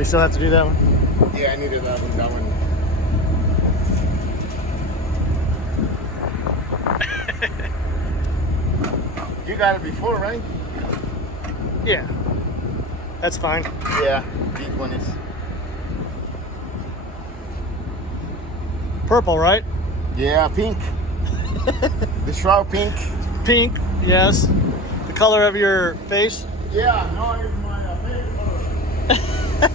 you still have to do that one? Yeah, I needed that one. That one. You got it before, right? Yeah. That's fine. Yeah, this one is. Purple, right? Yeah, pink. The Shroud pink. Pink, yes. The color of your face? Yeah, no, it's my favorite color.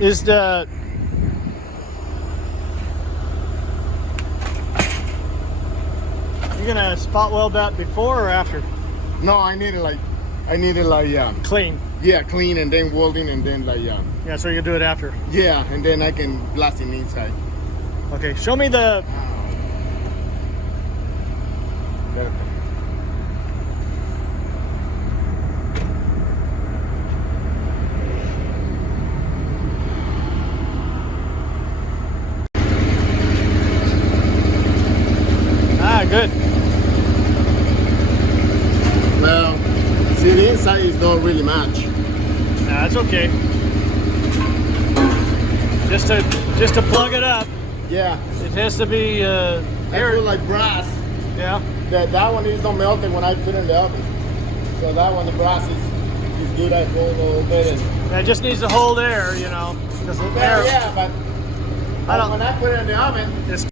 Is the... You gonna spot weld that before or after? No, I need it like Clean. yeah, clean and then welding and then Yeah, so you do it after. yeah, and then I can blast it inside. Okay, show me the... Ah, good. Well, see, the inside is not really much. Nah, that's okay. Just to plug it up, Yeah, it has to be I air. feel like brass. Yeah. That one is not melting when I put it in the oven. So that one, the brass is good. I hold a little bit. And, It just needs to hold air, you know, because the air. well, yeah, but when I put it in the oven, It's,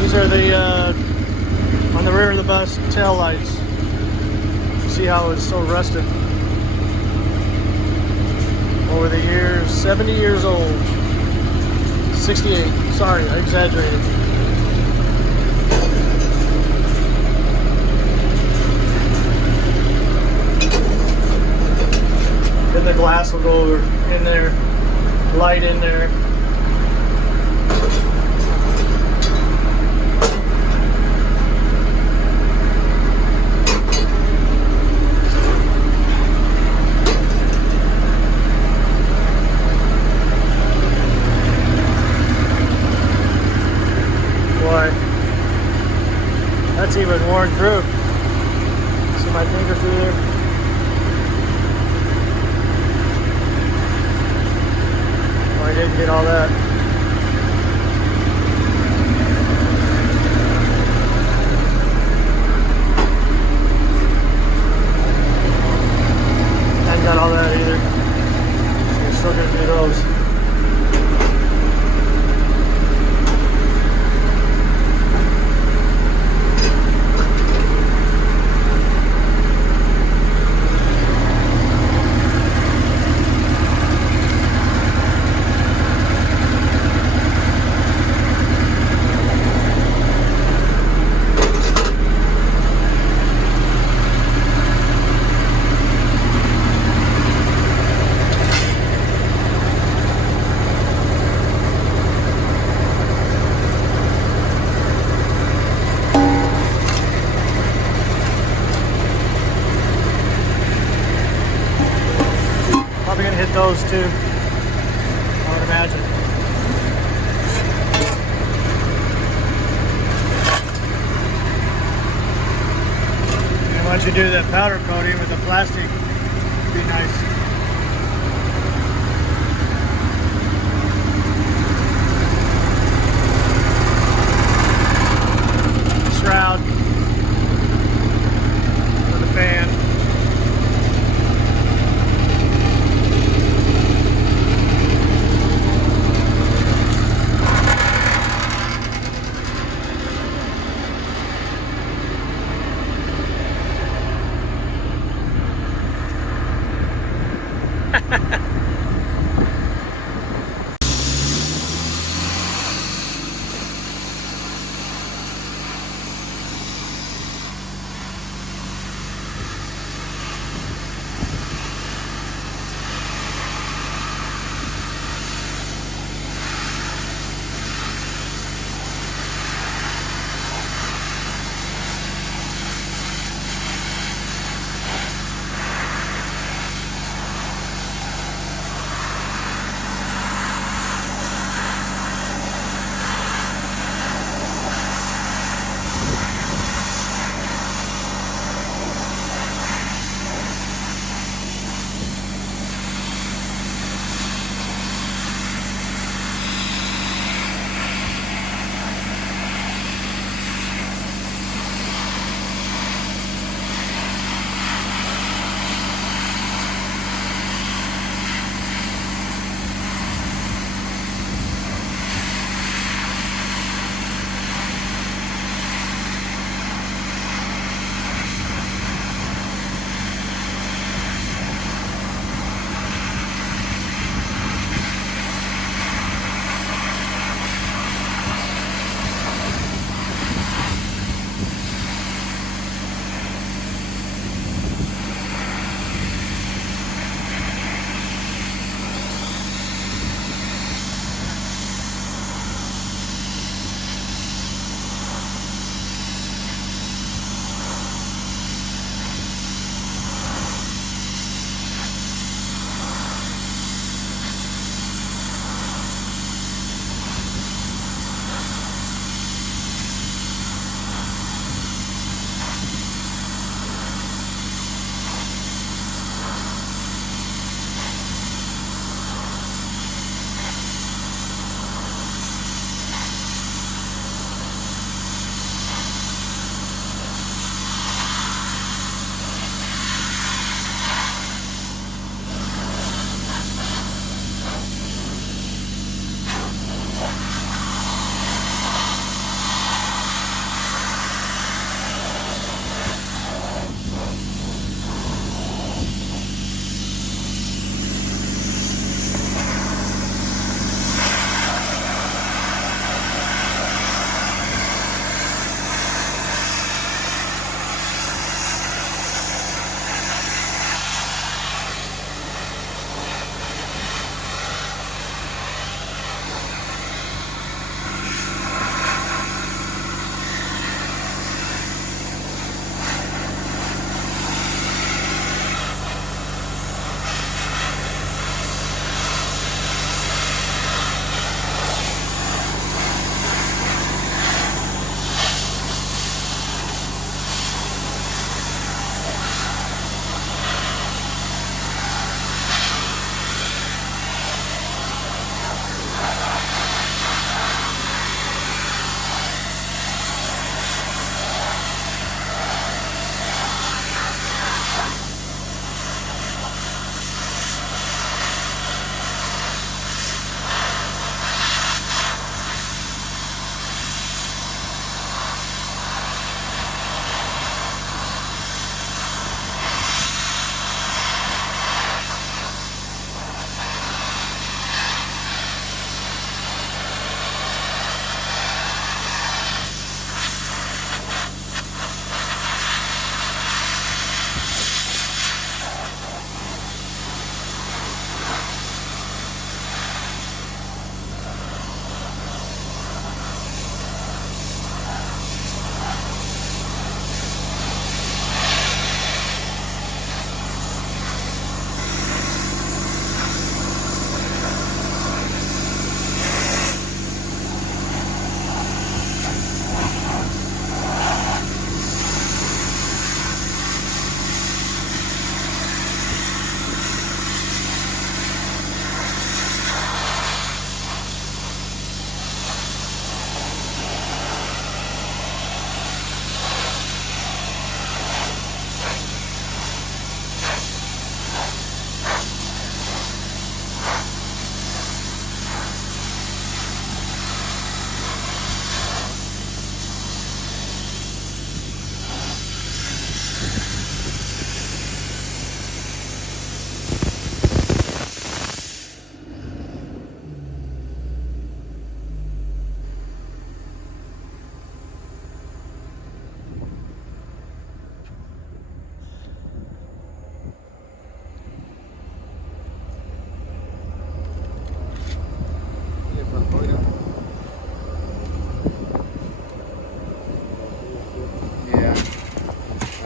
these are the on the rear of the bus tail lights. See how it's so rusted over the years. 70 years old. 68. Sorry, I exaggerated. Then the glass will go over in there, light in there. Boy, that's even worn through. See my finger through there? Oh, I didn't get all that. I ain't got all that either. You're still gonna do those. Probably gonna hit those too, I would imagine. And once you do that powder coating with the plastic, it'd be nice. Shroud for the fan.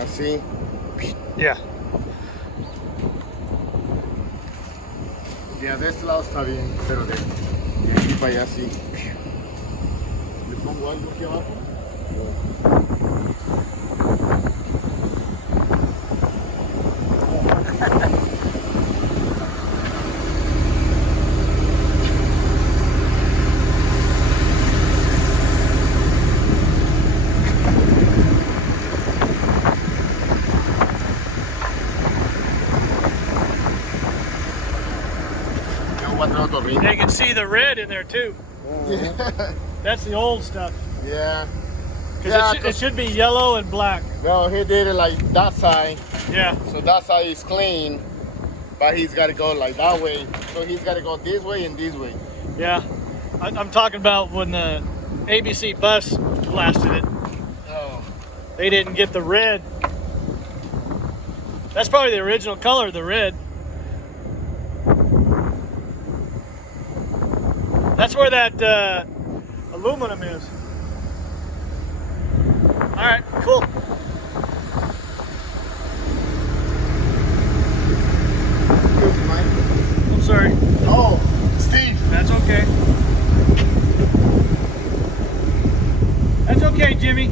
Así. Yeah. Ya de este lado está bien, pero de aquí para allá sí. ¿Le pongo algo aquí abajo? Yeah, you can see the red in there too. Yeah. That's the old stuff. Yeah. Because it should be yellow and black. Well, he did it like that side. Yeah. So that side is clean, but he's got to go like that way. So he's got to go this way and this way. Yeah. I'm talking about when the ABC bus blasted it. Oh. They didn't get the red. That's probably the original color, the red. That's where that aluminum is. All right, cool. I'm sorry. Oh, Steve. That's okay. That's okay, Jimmy.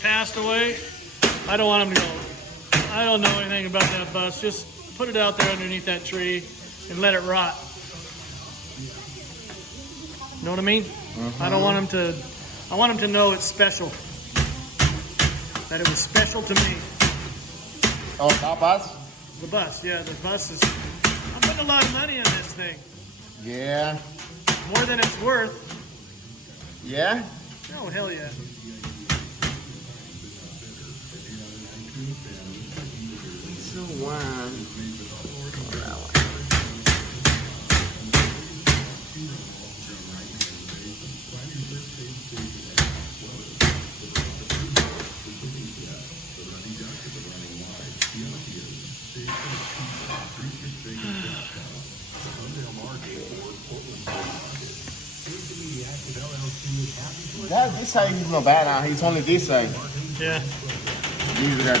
Passed away. I don't want them to go. I don't know anything about that bus. Just put it out there underneath that tree and let it rot. You know what I mean? I don't want them to. I want them to know it's special. That it was special to me. Oh, that bus? The bus, yeah, the bus is. I'm putting a lot of money on this thing. Yeah. More than it's worth. Yeah? Oh, hell yeah. So one. That this side is not bad now. It's only this side. Yeah. These are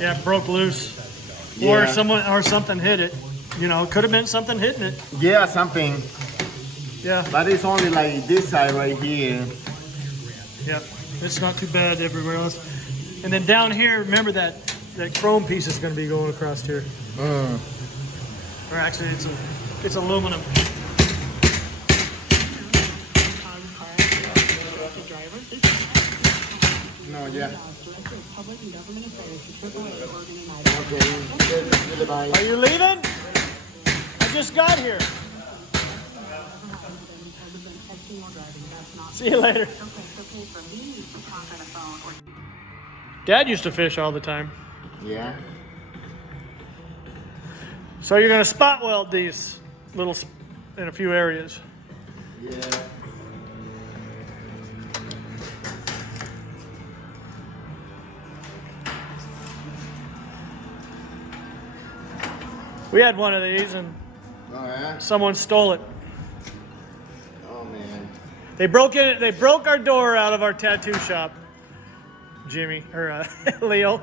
Yeah, it broke loose. Yeah. Or something hit it. You know, it could have been something hitting it. yeah, something. Yeah. But it's only like this side right here. Yeah. It's not too bad everywhere else. And then down here, remember that chrome piece is going to be going across here. Or actually, it's aluminum. No, yeah. Okay. Are you leaving? I just got here. See you later. Dad used to fish all the time. Yeah. So you're going to spot weld these little in a few areas. Yeah. We had one of these and Oh yeah. someone stole it. Oh man. They broke it. They broke our door out of our tattoo shop. Jimmy or Leo.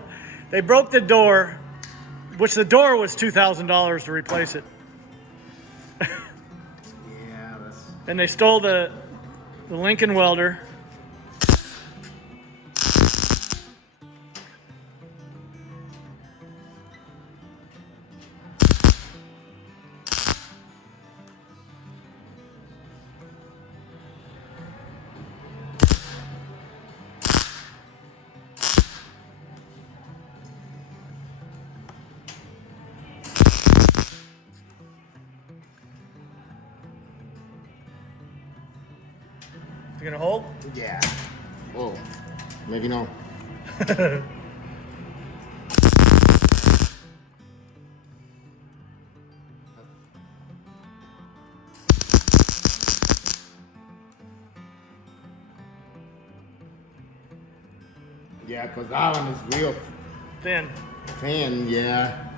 They broke the door, which the door was $2,000 to replace it. Yeah, that's. And they stole the Lincoln welder. You gonna hold? Yeah. Whoa. Maybe no. Yeah, because that one is real Thin. thin, yeah.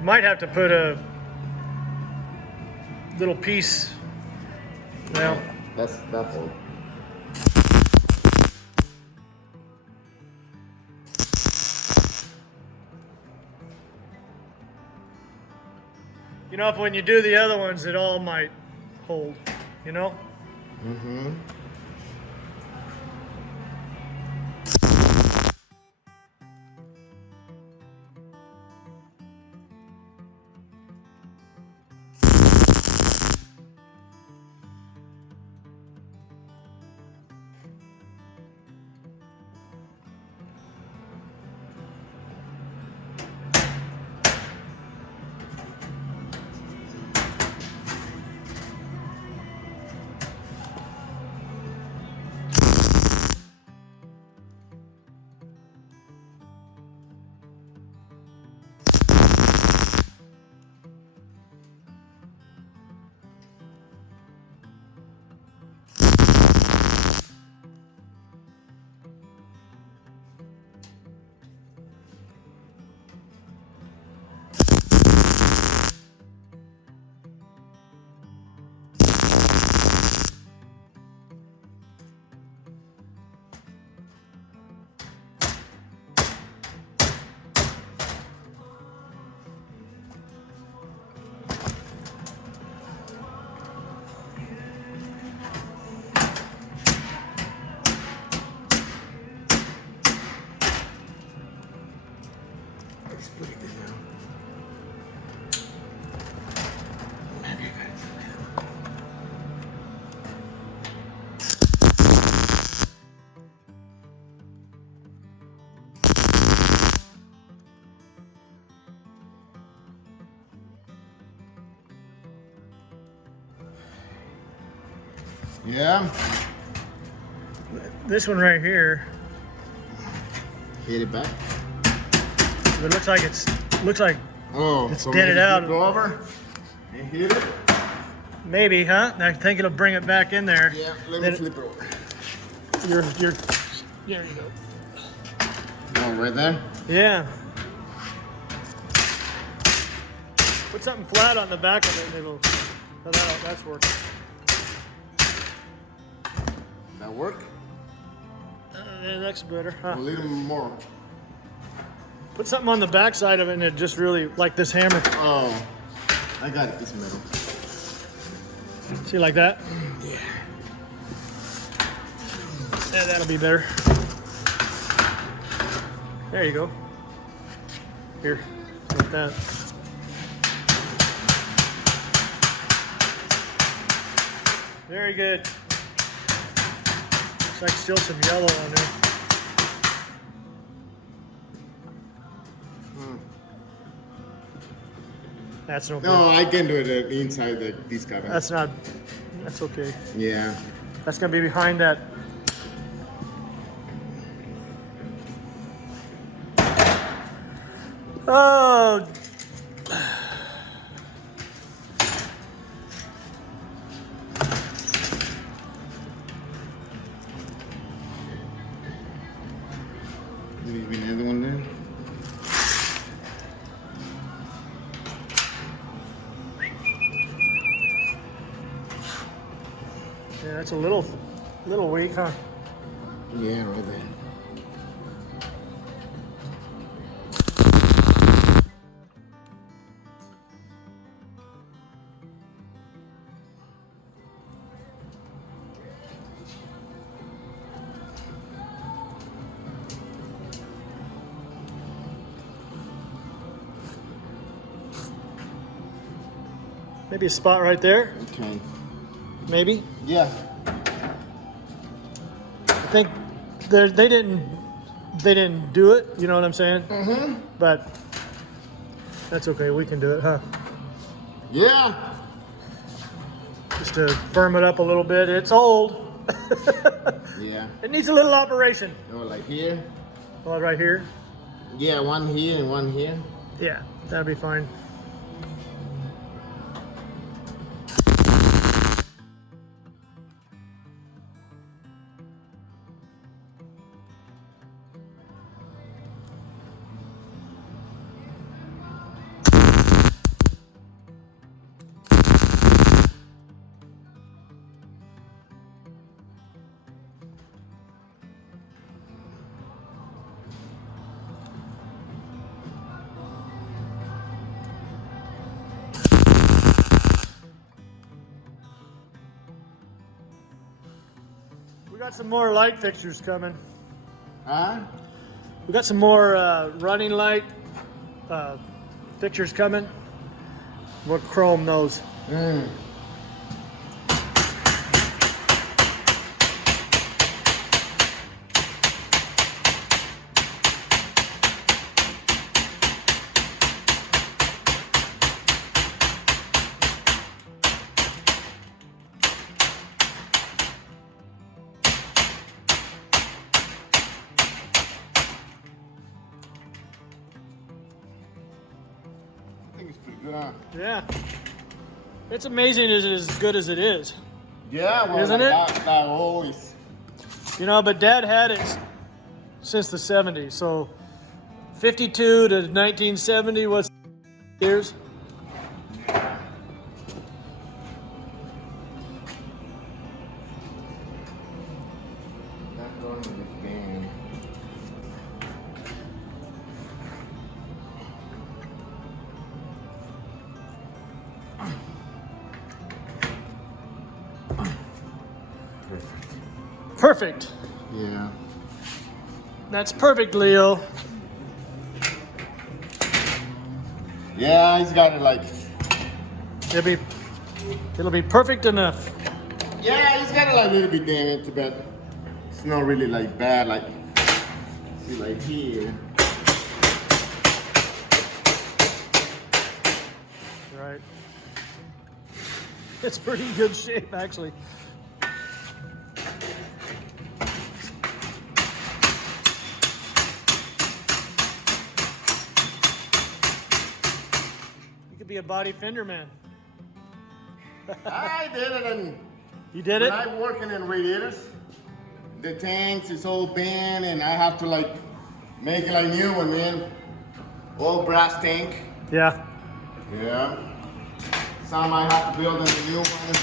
Might have to put a little piece. Well, That's whole. you know, if when you do the other ones, it all might hold. You know. Mm-hmm. Yeah. This one right here, Hit it back. it looks like Oh, it's so dented maybe out. flip it over and hit it. Maybe, huh? I think it'll bring it back in there. Yeah, let me Then flip it over. There you go. Oh, right there. Yeah. Put something flat on the back of it and it'll, oh, that's working. That work? Yeah, that's better, huh? A little more. Put something on the back side of it and it just really, like this hammer. Oh, I got it, this metal. See, like that? Yeah. Yeah, that'll be better. There you go. Here, like that. Very good. Looks like still some yellow on there. That's no good. No, I can do it inside this cabinet. That's not, that's okay. Yeah. That's gonna be behind that. Oh. Maybe another one there. Yeah, that's a little weak, huh? Yeah, right there. Maybe a spot right there. Okay. Maybe. Yeah. I think they didn't do it. You know what I'm saying? Mm-hmm. But that's okay. We can do it, huh? Yeah. Just to firm it up a little bit. It's old. Yeah. It needs a little operation. Oh, like here? Oh, right here. Yeah, one here and one here. Yeah, that'll be fine. We got some more light fixtures coming. Huh? We got some more running light fixtures coming. What chrome those? Mm. I think it's pretty good, huh? Yeah. It's amazing is it as good as it is. Yeah, well, Isn't like it? That always. You know, but Dad had it since the 70s. So 52 to 1970 was years. Not going to this game. Perfect. Perfect. Yeah. That's perfect, Leo. Yeah, he's got it like. It'll be perfect enough. Yeah, he's got it like a little bit damaged, but it's not really like bad. Like, see, like here. Right. It's pretty good shape, actually. a body fender man. I did it, and You did when it? I'm working in radiators, the tanks is all bent, and I have to like make it like new one, man. All brass tank. Yeah. Yeah. Some I have to build in a new one.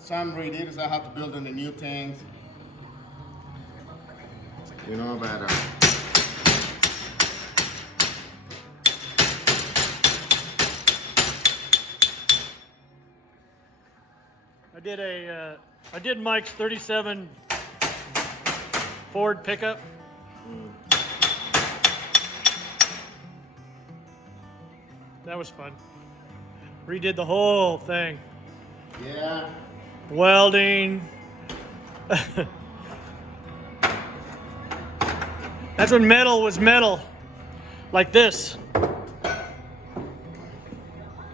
Some radiators I have to build in the new tanks. You know, but I did Mike's 37 Ford pickup. That was fun. Redid the whole thing. yeah. Welding. That's when metal was metal. Like this.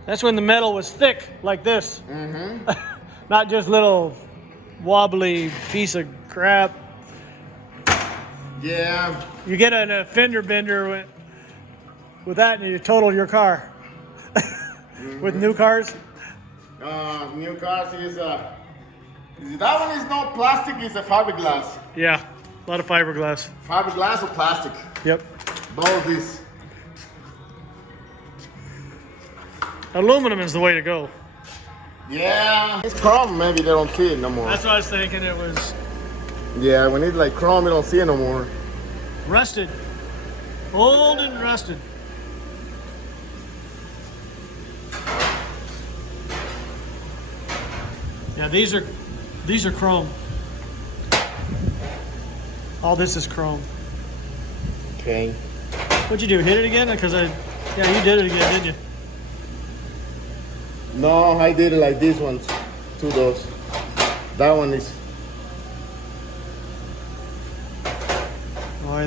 That's when the metal was thick, like this. Mm-hmm. Not just little wobbly piece of crap. Yeah. You get a fender bender with that and you total your car. With new cars. New cars is that one is not plastic, it's a fiberglass. Yeah, a lot of fiberglass. Fiberglass or plastic? Yep. Both is. Aluminum is the way to go. Yeah. It's chrome, maybe they don't see it no more. That's what I was thinking. It was Yeah, when it's like chrome, you don't see it no more. rusted. Old and rusted. Yeah, these are chrome. All this is chrome. Okay. What'd you do? Hit it again? Because yeah, you did it again, didn't you? No, I did it like this one, to those. That one is. Boy,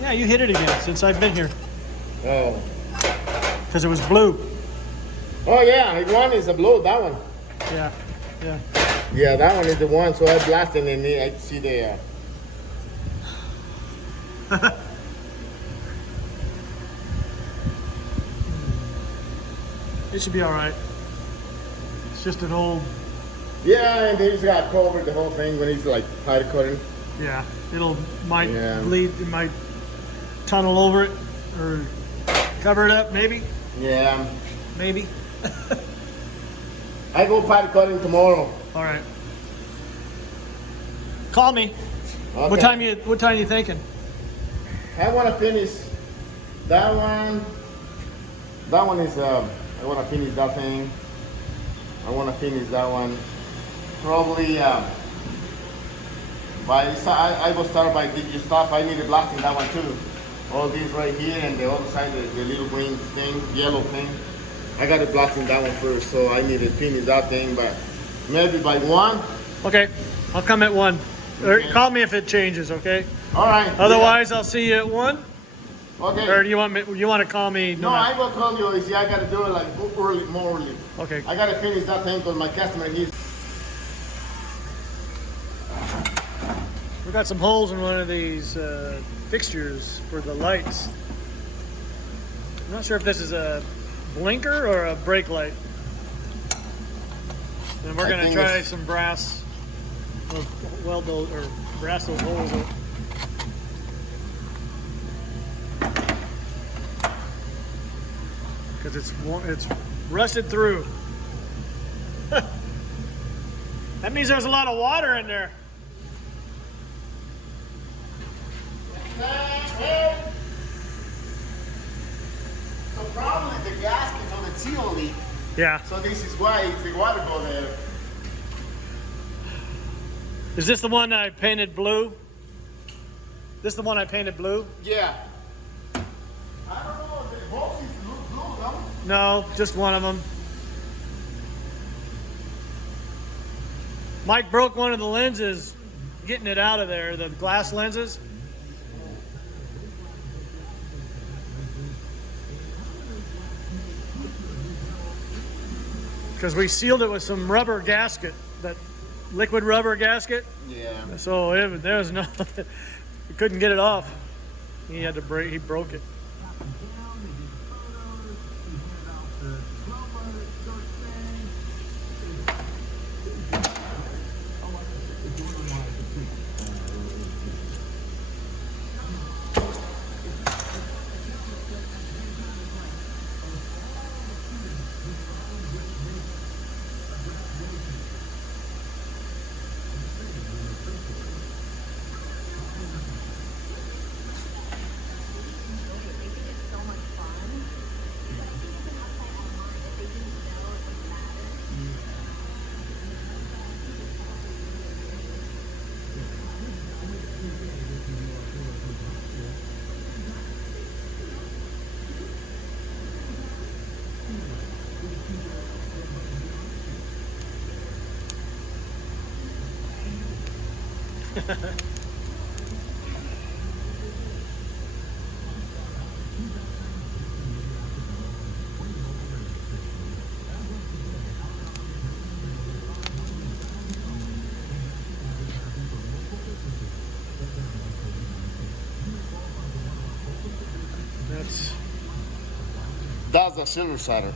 yeah, you hit it again since I've been here. Oh. Because it was blue. Oh yeah, one is a blue. That one. Yeah, yeah. Yeah, that one is the one. So I blasted in it. I see the. It should be all right. It's just an old. Yeah, and they just got covered the whole thing when he's like powder coating. Yeah, might Yeah. bleed. It might tunnel over it or cover it up. Maybe. Yeah. Maybe. I go powder coating tomorrow. All right. Call me. Okay. What time you thinking? I want to finish that one. That one is. I want to finish that thing. I want to finish that one. Probably. I will start by the stuff. I need a blasting that one too. All these right here and the other side, the little green thing, yellow thing. I got to blasting that one first, so I need to finish that thing. But maybe by 1. Okay, I'll come at 1. Okay. Or call me if it changes. Okay. All right. Otherwise, I'll see you at 1. Okay. Or do you want to call me? No, I will call you. See, I got to do it like more early. Okay. I got to finish that thing because my customer, We got some holes in one of these fixtures for the lights. I'm not sure if this is a blinker or a brake light. And we're I gonna think try it's- some brass, weld those or brass those holes up. Because it's rusted through. That means there's a lot of water in there. So probably the gaskets on the seal leak. Yeah. So this is why the water go there. Is this the one I painted blue? This the one I painted blue? Yeah. I don't know. The box is blue, no? No, just one of them. Mike broke one of the lenses getting it out of there, the glass lenses. Because we sealed it with some rubber gasket, that liquid rubber gasket. Yeah. So there was no, we couldn't get it off. He had to break. He broke it. That's a Silverside.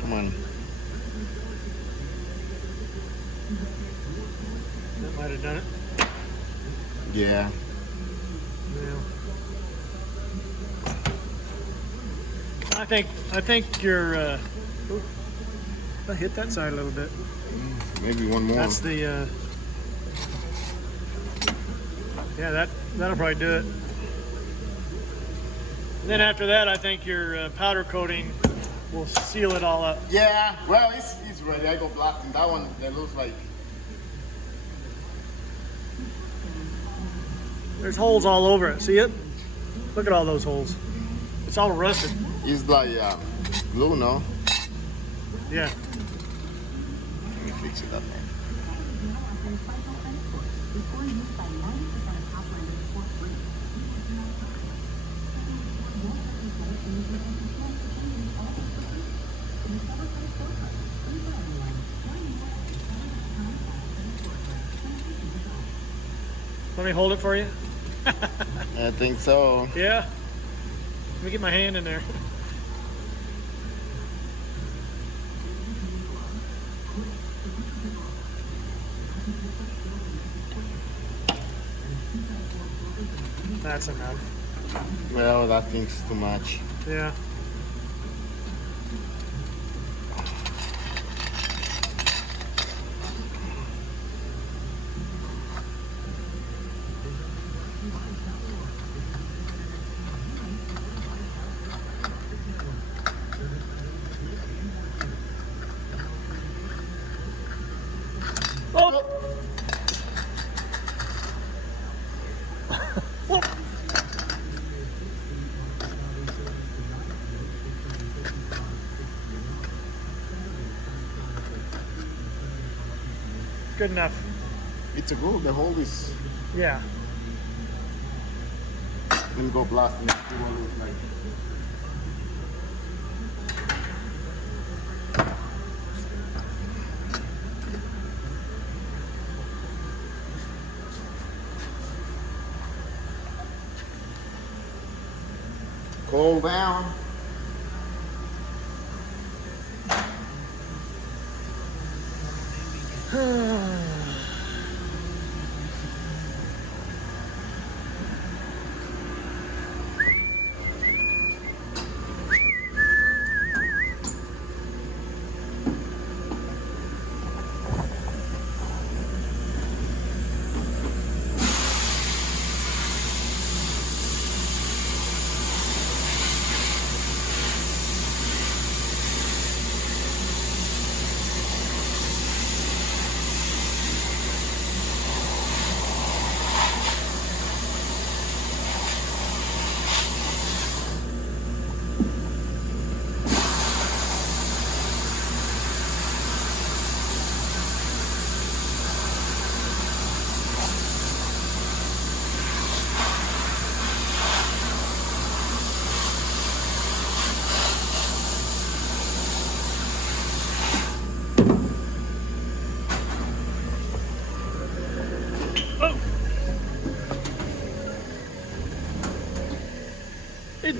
Come on. That might have done it. Yeah. Yeah. I think you're. I hit that side a little bit. Maybe one more. That's the. Yeah, that'll probably do it. And then after that, I think your powder coating will seal it all up. Yeah. Well, it's ready. I go blasting that one. That looks like. There's holes all over it. See it? Look at all those holes. It's all rusted. It's like glue, no? Yeah. Let me fix it up, man. Let me hold it for you. I think so. Yeah. Let me get my hand in there. That's enough. Well, that thing's too much. Yeah. Oh! Good enough. It's a good. The hole is. Yeah. Let me go blasting. See what it looks like. Cool down.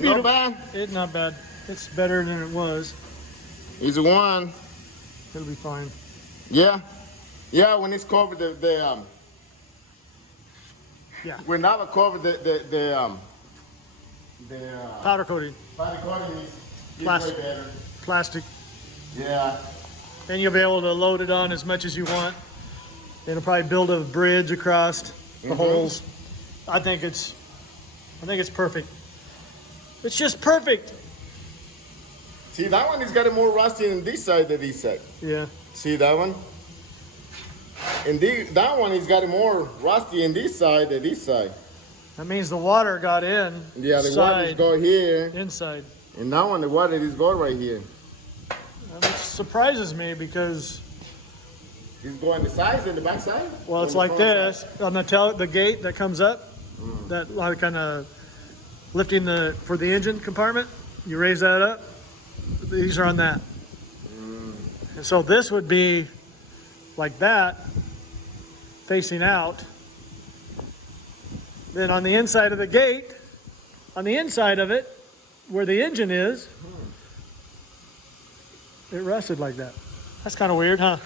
Not bad. It's not bad. It's better than it was. Easy one. It'll be fine. Yeah. Yeah, when it's covered, Yeah. when now covered, the Powder coating, powder coating is Plastic. way better. plastic, Yeah. and you'll be able to load it on as much as you want. It'll probably build a bridge across the holes. I think it's perfect. It's just perfect. See, that one is got more rusty on this side than this side. Yeah. See that one? And that one is got more rusty in this side than this side. That means the water got in. Yeah, the water is go here. Inside. And now on the water is go right here. Which surprises me because, It's going the sides and the back side? well, it's On the like front this. side? On the gate that comes up, that like kind of lifting for the engine compartment, you raise that up. These are on that. And so this would be like that, facing out. Then on the inside of the gate, on the inside of it, where the engine is, it rusted like that. That's kind of weird, huh?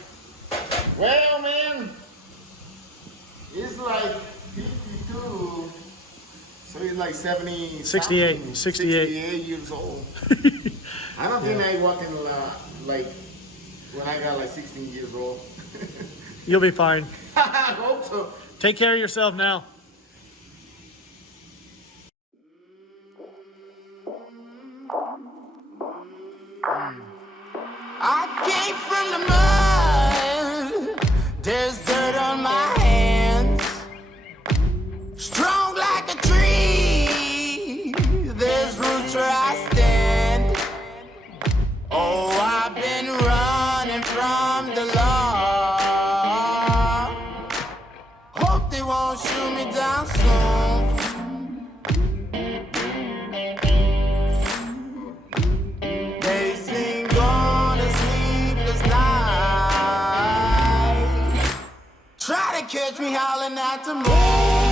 Well, man, it's like 52, so he's like 70, 68, something, 68. years old. I don't think I walk in like when I got like 16 years old. You'll be fine. I hope so. Take care of yourself now. I came from the mud. There's dirt on my hands. Strong like a tree. There's roots where I stand. Oh, I've been running from the law. Hope they won't shoot me down soon. They sing on a sleepless night. Try to catch me howling at the moon.